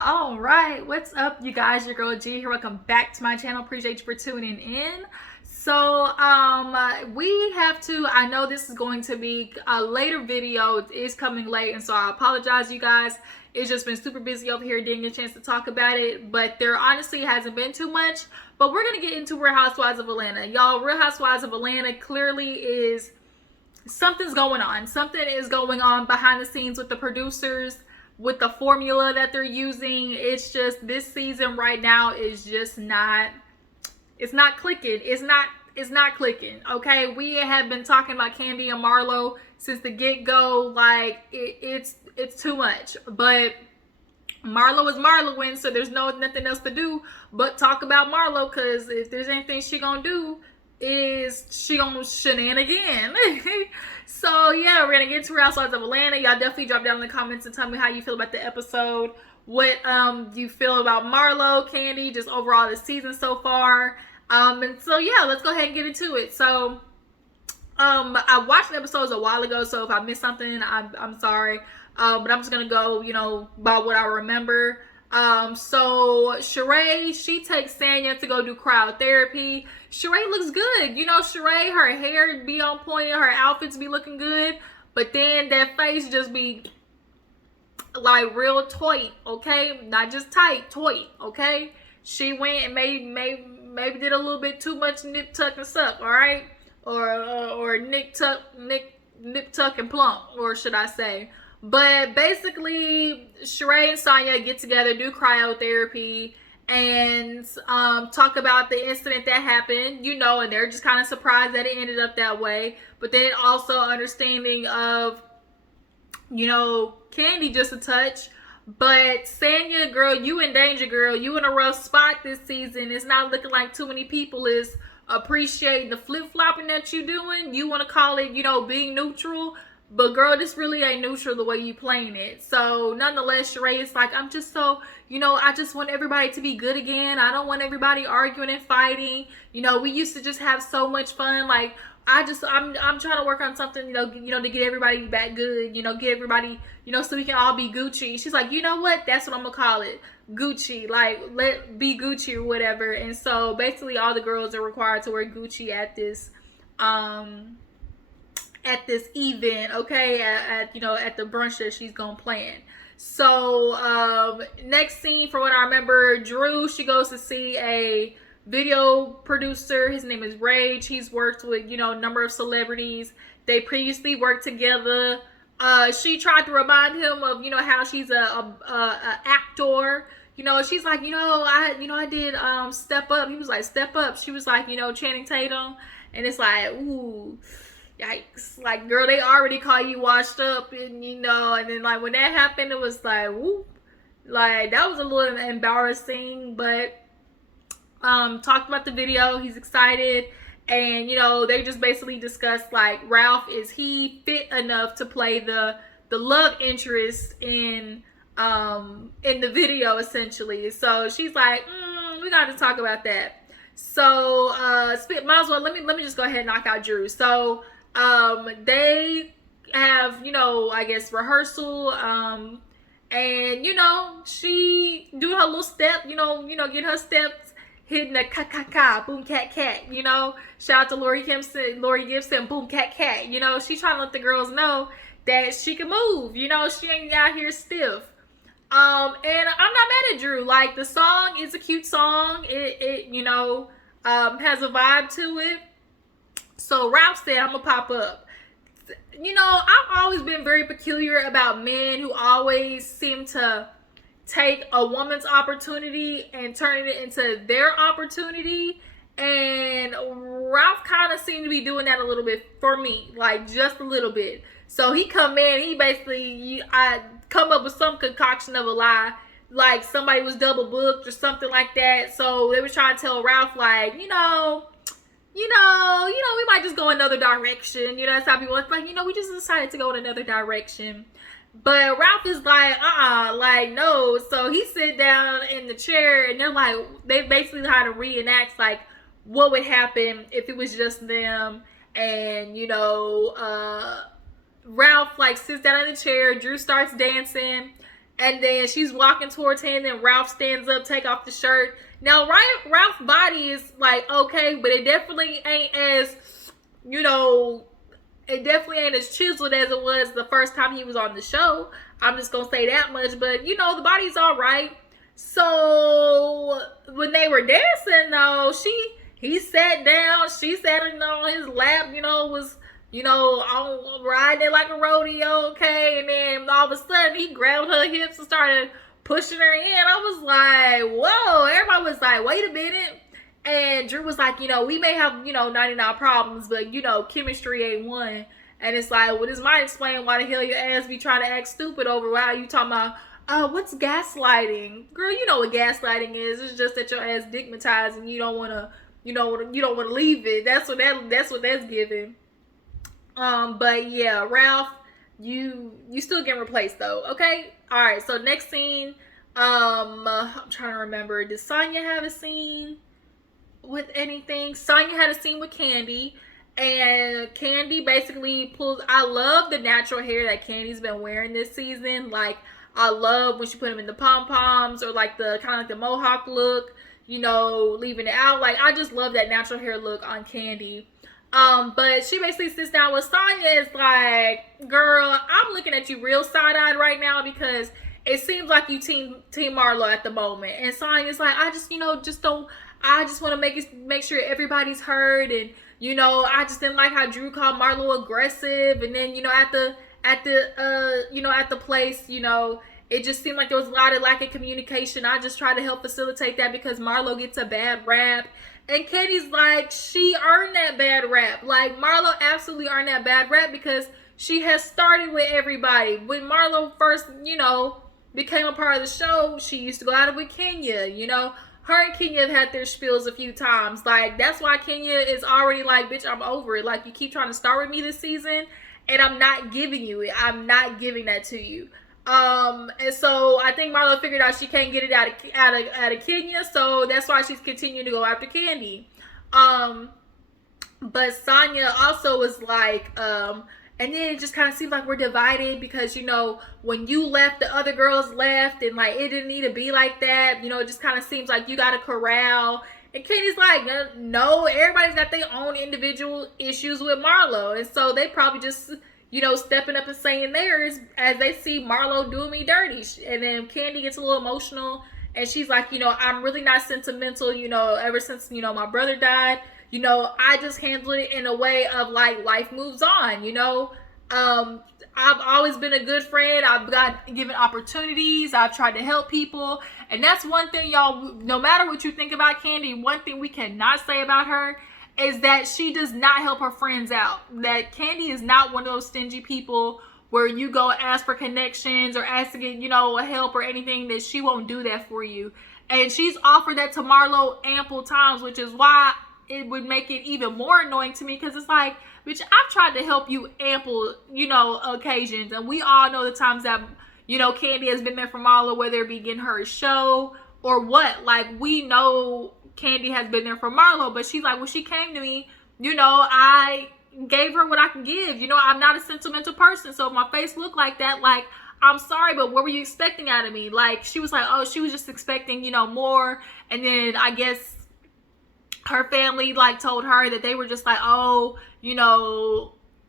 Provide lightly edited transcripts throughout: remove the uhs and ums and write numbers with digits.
All right, what's up, you guys? Your girl G here. Welcome back to my channel. Appreciate you for tuning in. We have to. I know this is going to be a later video. It is coming late, and so I apologize, you guys. It's just been super busy over here. Didn't get a chance to talk about it, but there honestly hasn't been too much. But we're gonna get into Real Housewives of Atlanta, y'all. Real Housewives of Atlanta clearly is something's going on. Something is going on behind the scenes with the producers, with the formula that they're using. It's just this season right now is just not, it's not clicking. It's not clicking. Okay, we have been talking about Kandi and Marlo since the get-go. Like it's too much. But Marlo is Marloing, so there's nothing else to do but talk about Marlo, because if there's anything she gonna do, is she gonna shenanigan. So yeah, we're gonna get to Housewives of Atlanta. Y'all definitely drop down in the comments and tell me how you feel about the episode. What you feel about Marlo, Kandi, just overall the season so far. And so yeah, let's go ahead and get into it. So I watched the episodes a while ago, so if I missed something, I'm sorry. But I'm just gonna go, by what I remember. So Sheree, she takes Sanya to go do crowd therapy. Sheree looks good. Sheree, her hair be on point, her outfits be looking good, but then that face just be like real tight, okay? Not just tight, tight, okay? She went and maybe did a little bit too much nip tuck and suck, all right? Or nip tuck and plump, or should I say? But basically, Sheree and Sanya get together, do cryotherapy, and talk about the incident that happened, and they're just kind of surprised that it ended up that way. But then also understanding of, Kandi just a touch. But Sanya, girl, you in danger, girl. You in a rough spot this season. It's not looking like too many people is appreciating the flip-flopping that you doing. You want to call it, being neutral. But girl, this really ain't neutral the way you playing it. So nonetheless, Sheree is like, I'm just so, I just want everybody to be good again. I don't want everybody arguing and fighting. We used to just have so much fun. Like, I'm trying to work on something, to get everybody back good, get everybody, so we can all be Gucci. She's like, you know what? That's what I'm gonna call it. Gucci. Like, let be Gucci or whatever. And so basically all the girls are required to wear Gucci at this event, okay, at the brunch that she's gonna plan. So next scene, for what I remember, Drew, she goes to see a video producer. His name is Rage. He's worked with a number of celebrities. They previously worked together. She tried to remind him of how she's a actor. She's like, I did Step Up. He was like, Step Up. She was like, Channing Tatum. And it's like, ooh, yikes. Like, girl, they already call you washed up, and and then like when that happened, it was like, whoop. Like, that was a little embarrassing. But talked about the video. He's excited. And they just basically discussed, like, Ralph, is he fit enough to play the love interest in the video, essentially. So she's like, we got to talk about that. So might as well, let me just go ahead and knock out Drew. So they have, I guess, rehearsal, and she doing her little step, get her steps, hitting the ka boom cat cat, shout out to Lori Gibson, boom cat cat. She's trying to let the girls know that she can move, she ain't out here stiff. And I'm not mad at Drew. Like, the song is a cute song. It has a vibe to it. So Ralph said, I'm gonna pop up. I've always been very peculiar about men who always seem to take a woman's opportunity and turn it into their opportunity. And Ralph kind of seemed to be doing that a little bit for me, like just a little bit. So he come in, he basically, I come up with some concoction of a lie, like somebody was double booked or something like that. So they were trying to tell Ralph, like, we might just go another direction. That's how people, it's like, we just decided to go in another direction. But Ralph is like, like, no. So he sit down in the chair, and they're like, they basically had to reenact, like, what would happen if it was just them. And, Ralph, like, sits down in the chair. Drew starts dancing. And then she's walking towards him, and Ralph stands up, take off the shirt. Now, Ralph's body is like okay, but it definitely ain't as, it definitely ain't as chiseled as it was the first time he was on the show. I'm just gonna say that much. But the body's all right. So when they were dancing, though, he sat down, she sat on his lap. Was on riding it like a rodeo, okay? And then all of a sudden he grabbed her hips and started pushing her in. I was like, whoa. Everybody was like, wait a minute. And Drew was like, we may have 99 problems, but chemistry ain't one. And it's like, well, this might explain why the hell your ass be trying to act stupid over while you talking about what's gaslighting. Girl, you know what gaslighting is. It's just that your ass stigmatized and you don't wanna leave it. That's what that's giving. But yeah, Ralph, you still getting replaced though, okay? Alright, so next scene, I'm trying to remember. Did Sanya have a scene with anything? Sanya had a scene with Kandi, and Kandi basically pulls. I love the natural hair that Kandi's been wearing this season. Like, I love when she put them in the pom-poms, or like the kind of like the mohawk look, leaving it out. Like, I just love that natural hair look on Kandi. But she basically sits down with Sanya. It's like, girl, I'm looking at you real side-eyed right now because it seems like you team Marlo at the moment. And Sanya's like, I just want to make sure everybody's heard. And, I just didn't like how Drew called Marlo aggressive. And then, at the place, it just seemed like there was a lot of lack of communication. I just tried to help facilitate that because Marlo gets a bad rap. And Kandi's like, she earned that bad rap. Like, Marlo absolutely earned that bad rap because she has started with everybody. When Marlo first, became a part of the show, she used to go out with Kenya, Her and Kenya have had their spills a few times. Like, that's why Kenya is already like, bitch, I'm over it. Like, you keep trying to start with me this season, and I'm not giving you it. I'm not giving that to you. And so I think Marlo figured out she can't get it out of Kenya, so that's why she's continuing to go after Kandi. But Sanya also was like, and then it just kind of seems like we're divided because, when you left, the other girls left, and like it didn't need to be like that. It just kind of seems like you got a corral. And Kandi's like, no, everybody's got their own individual issues with Marlo, and so they probably just stepping up and saying theirs as they see Marlo doing me dirty. And then Kandi gets a little emotional, and she's like, I'm really not sentimental, ever since, my brother died, I just handled it in a way of like life moves on, I've always been a good friend. I've got given opportunities. I've tried to help people. And that's one thing, y'all, no matter what you think about Kandi, one thing we cannot say about her is that she does not help her friends out. That Kandi is not one of those stingy people where you go ask for connections or ask to get, help or anything, that she won't do that for you. And she's offered that to Marlo ample times, which is why it would make it even more annoying to me, because it's like, bitch, I've tried to help you ample, occasions. And we all know the times that, Kandi has been there for Marlo, whether it be getting her a show or what. Like, we know Kandi has been there for Marlo, but she's like, when she came to me, I gave her what I can give. I'm not a sentimental person, so if my face looked like that, like, I'm sorry, but what were you expecting out of me? Like, she was like, oh, she was just expecting, more. And then I guess her family, like, told her that they were just like, oh,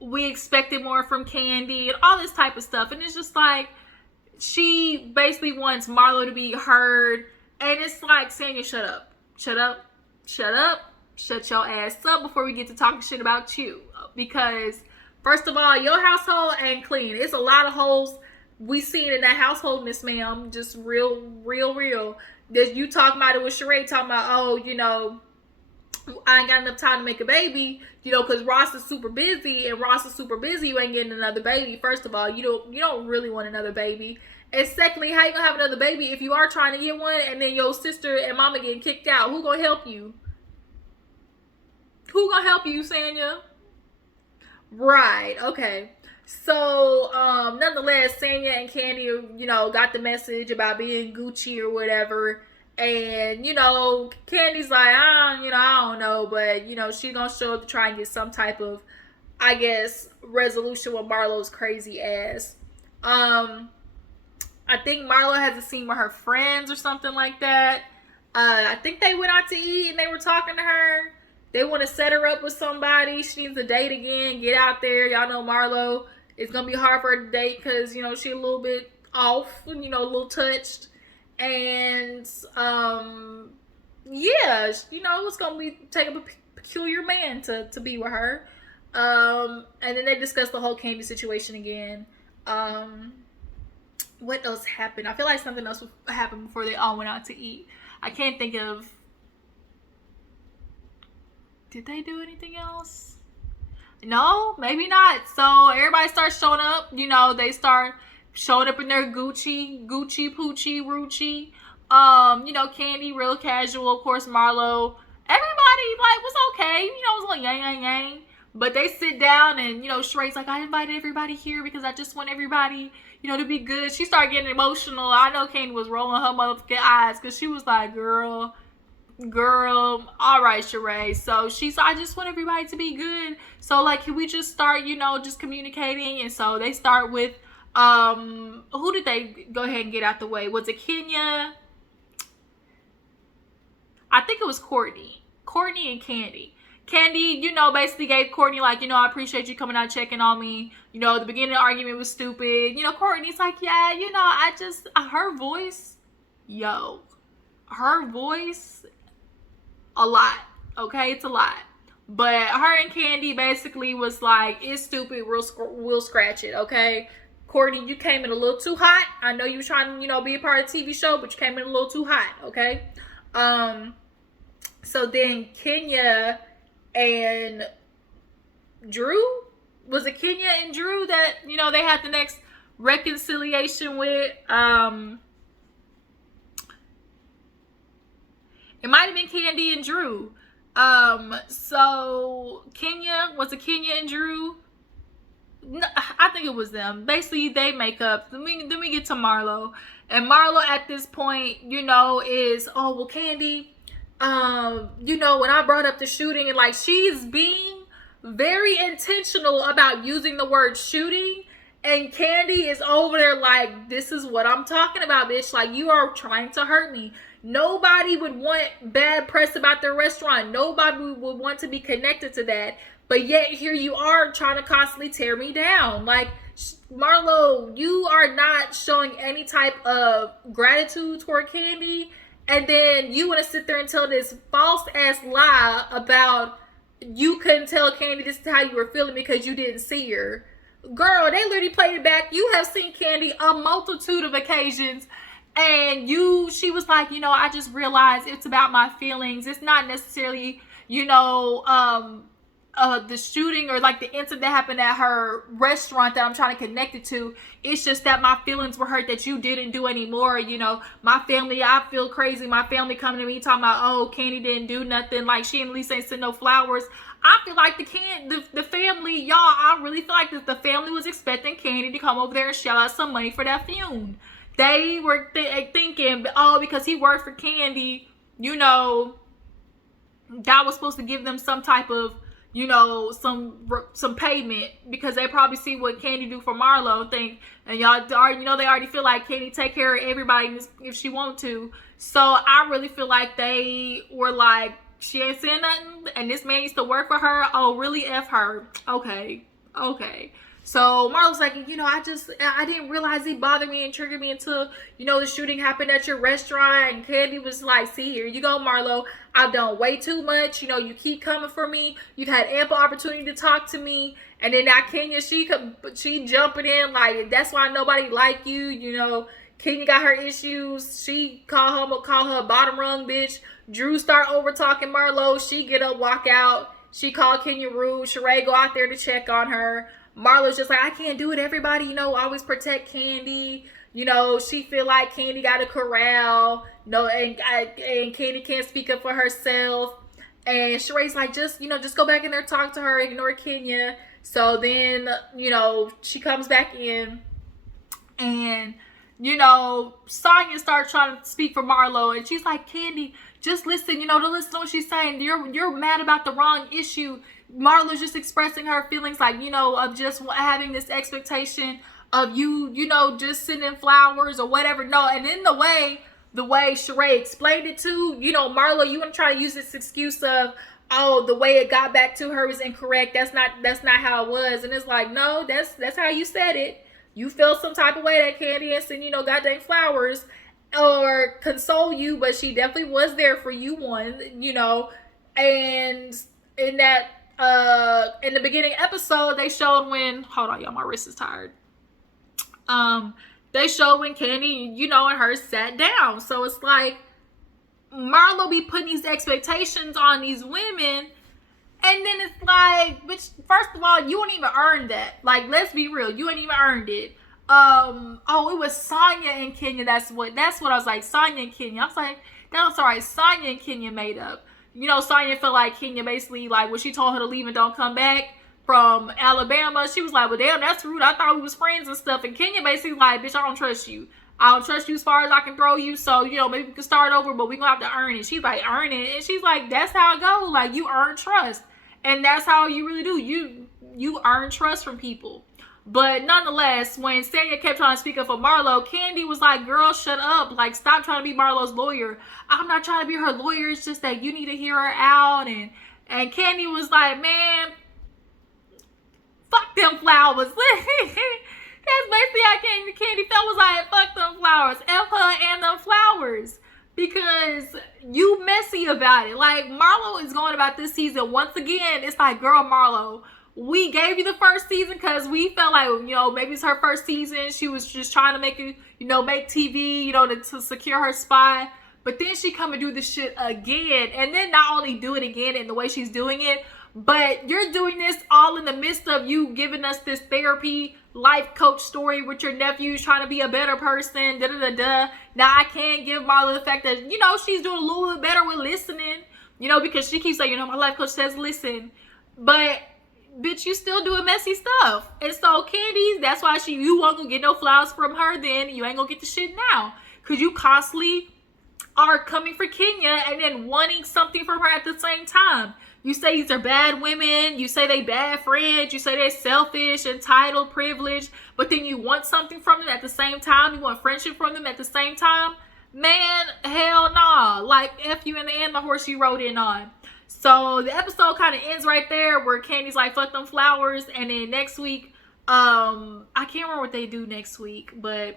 we expected more from Kandi and all this type of stuff. And it's just like, she basically wants Marlo to be heard. And it's like, Sanya, shut up. Shut up, shut your ass up before we get to talking shit about you. Because, first of all, your household ain't clean. It's a lot of holes we seen in that household, Miss Ma'am. Just real. There's you talking about it with Sheree, talking about, oh, I ain't got enough time to make a baby, because Ross is super busy, and Ross is super busy, you ain't getting another baby. First of all, you don't really want another baby. And secondly, how you gonna have another baby if you are trying to get one and then your sister and mama getting kicked out? Who gonna help you? Who gonna help you, Sanya? Right, okay. So, nonetheless, Sanya and Kandi, got the message about being Gucci or whatever. And, Candy's like, I don't know, but, she's gonna show up to try and get some type of, I guess, resolution with Marlo's crazy ass. I think Marlo has a scene with her friends or something like that. I think they went out to eat and they were talking to her. They want to set her up with somebody. She needs to date again. Get out there. Y'all know Marlo. It's going to be hard for her to date because, you know, she a little bit off, you know, a little touched. And, yeah, you know, it's going to be taking a peculiar man to be with her. And then they discuss the whole Kandi situation again. What else happened? I feel like something else happened before they all went out to eat. I can't think of. Did they do anything else? No, maybe not. So everybody starts showing up. You know, they start showing up in their Gucci, Poochie, Rucci. You know, Kandi, real casual. Of course, Marlo. Everybody, like, was okay. You know, it was like yang. But they sit down and, you know, Sheree's like, I invited everybody here because I just want everybody, you know, to be good. She started getting emotional. I know Kandi was rolling her motherfucking eyes because she was like, girl, all right, Sheree. So she said, I just want everybody to be good. So, like, can we just start, you know, just communicating? And so they start with, who did they go ahead and get out the way? Was it Kenya? I think it was Courtney and Kandi. Kandi, you know, basically gave Courtney, like, you know, I appreciate you coming out checking on me. You know, the beginning of the argument was stupid. You know, Courtney's like, yeah, you know, her voice, a lot. Okay, it's a lot. But her and Kandi basically was like, it's stupid, we'll scratch it, okay? Courtney, you came in a little too hot. I know you were trying to, you know, be a part of the TV show, but you came in a little too hot, okay? So then Kenya and Drew, was it Kenya and Drew that, you know, they had the next reconciliation with? It might have been Kandi and Drew. So Kenya, was it Kenya and Drew? No, I think it was them. Basically, they make up. Then we get to Marlo. And Marlo at this point, you know, is, oh, well, Kandi, you know, when I brought up the shooting, and like, she's being very intentional about using the word shooting, and Kandi is over there like, this is what I'm talking about, bitch. Like, you are trying to hurt me. Nobody would want bad press about their restaurant. Nobody would want to be connected to that. But yet here you are trying to constantly tear me down. Like, Marlo, you are not showing any type of gratitude toward Kandi. And then you want to sit there and tell this false ass lie about you couldn't tell Kandi this is how you were feeling because you didn't see her. Girl, they literally played it back. You have seen Kandi a multitude of occasions. And she was like, you know, I just realized it's about my feelings. It's not necessarily, you know, the shooting or like the incident that happened at her restaurant that I'm trying to connect it to. It's just that my feelings were hurt that you didn't do anymore. You know, my family, I feel crazy. My family coming to me talking about, oh, Kandi didn't do nothing. Like, she at least ain't sent no flowers. I feel like the family, y'all, I really feel like the family was expecting Kandi to come over there and shell out some money for that funeral. They were thinking, oh, because he worked for Kandi, you know, God was supposed to give them some type of, you know, some payment, because they probably see what Kandi do for Marlo and think, and y'all already, you know, they already feel like Kandi take care of everybody if she want to. So I really feel like they were like, she ain't saying nothing, and this man used to work for her. Oh, really? F her. Okay. So Marlo's like, you know, I didn't realize it bothered me and triggered me until, you know, the shooting happened at your restaurant. And Kandi was like, see, here you go, Marlo. I've done way too much. You know, you keep coming for me. You've had ample opportunity to talk to me. And then now Kenya, she jumping in like, that's why nobody like you. You know, Kenya got her issues. She call her bottom rung bitch. Drew start over talking Marlo. She get up, walk out. She called Kenya rude. Sheree go out there to check on her. Marlo's just like, I can't do it. Everybody, you know, always protect Kandi. You know, she feel like Kandi got a corral. No, and Kandi can't speak up for herself. And Sheree's like, just go back in there, talk to her, ignore Kenya. So then, you know, she comes back in, and, you know, Sanya starts trying to speak for Marlo, and she's like, Kandi, just listen, you know, to listen to what she's saying. You're mad about the wrong issue. Marlo's just expressing her feelings, like, you know, of just having this expectation of you, you know, just sending flowers or whatever. No, and then the way Sheree explained it to, you know, Marlo, you want to try to use this excuse of, oh, the way it got back to her was incorrect. That's not how it was. And it's like, no, that's how you said it. You felt some type of way that Kandi and send, you know, goddamn flowers or console you, but she definitely was there for you, one, you know. And in that in the beginning episode, they showed when, hold on y'all, my wrist is tired. They showed when Kandi, you know, and her sat down. So it's like Marlo be putting these expectations on these women, and then it's like, bitch, first of all, you ain't even earned that. Like, let's be real, you ain't even earned it. Oh, it was Sanya and Kenya. That's what I was like, Sanya and Kenya. I was like, that's alright, Sanya and Kenya made up. You know, Sanya felt like Kenya basically, like, when she told her to leave and don't come back from Alabama, she was like, well, damn, that's rude. I thought we was friends and stuff. And Kenya basically like, bitch, I don't trust you. I don't trust you as far as I can throw you. So, you know, maybe we can start over, but we gonna have to earn it. She's like, earn it. And she's like, that's how it goes. Like, you earn trust. And that's how you really do. You earn trust from people. But nonetheless, when Sanya kept trying to speak up for Marlo, Kandi was like, girl, shut up. Like, stop trying to be Marlo's lawyer. I'm not trying to be her lawyer. It's just that you need to hear her out. And Kandi was like, man, fuck them flowers. That's basically how Kandi felt, was like, fuck them flowers. F her and them flowers. Because you messy about it. Like, Marlo is going about this season. Once again, it's like, girl, Marlo, we gave you the first season because we felt like, you know, maybe it's her first season. She was just trying to make it, you know, make TV, you know, to secure her spot. But then she come and do this shit again. And then not only do it again in the way she's doing it, but you're doing this all in the midst of you giving us this therapy life coach story with your nephews trying to be a better person, da-da-da-da. Now, I can't give Marlo the fact that, you know, she's doing a little bit better with listening, you know, because she keeps saying, you know, my life coach says listen. But, bitch, you still doing messy stuff. And so, Kandi, that's why you won't gonna get no flowers from her then. You ain't gonna get the shit now. Because you constantly are coming for Kenya and then wanting something from her at the same time. You say these are bad women. You say they bad friends. You say they're selfish, entitled, privileged. But then you want something from them at the same time. You want friendship from them at the same time. Man, hell nah. Like, F you in the end, the horse you rode in on. So the episode kind of ends right there where Kandi's like, fuck them flowers. And then next week, I can't remember what they do next week. But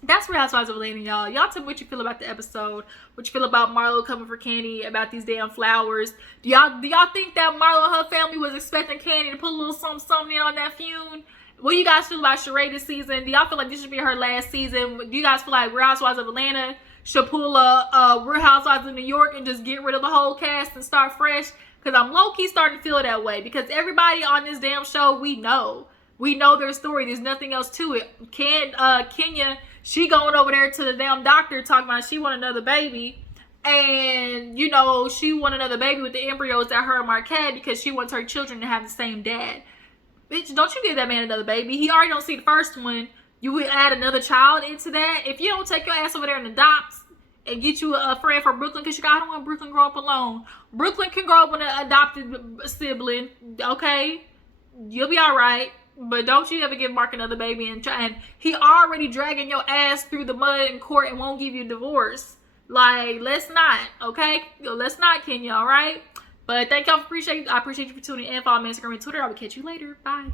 that's Real Housewives of Atlanta, y'all. Y'all tell me what you feel about the episode. What you feel about Marlo coming for Kandi, about these damn flowers. Do y'all think that Marlo and her family was expecting Kandi to put a little something in on that feud? What do you guys feel about Sheree this season? Do y'all feel like this should be her last season? Do you guys feel like Real Housewives of Atlanta should pull a Real Housewives of New York and just get rid of the whole cast and start fresh? Because I'm low-key starting to feel that way. Because everybody on this damn show, we know their story. There's nothing else to it. Kenya, she going over there to the damn doctor talking about she want another baby. And, you know, she want another baby with the embryos that her and Mark had because she wants her children to have the same dad. Bitch, don't you give that man another baby. He already don't see the first one. You would add another child into that. If you don't take your ass over there and adopt and get you a friend from Brooklyn, because I don't want Brooklyn to grow up alone. Brooklyn can grow up with an adopted sibling, okay? You'll be all right. But don't you ever give Mark another baby and he already dragging your ass through the mud in court and won't give you a divorce. Like, let's not, okay? Let's not, Kenya, all right? But thank y'all for I appreciate you for tuning in. Follow me on Instagram and Twitter. I will catch you later. Bye.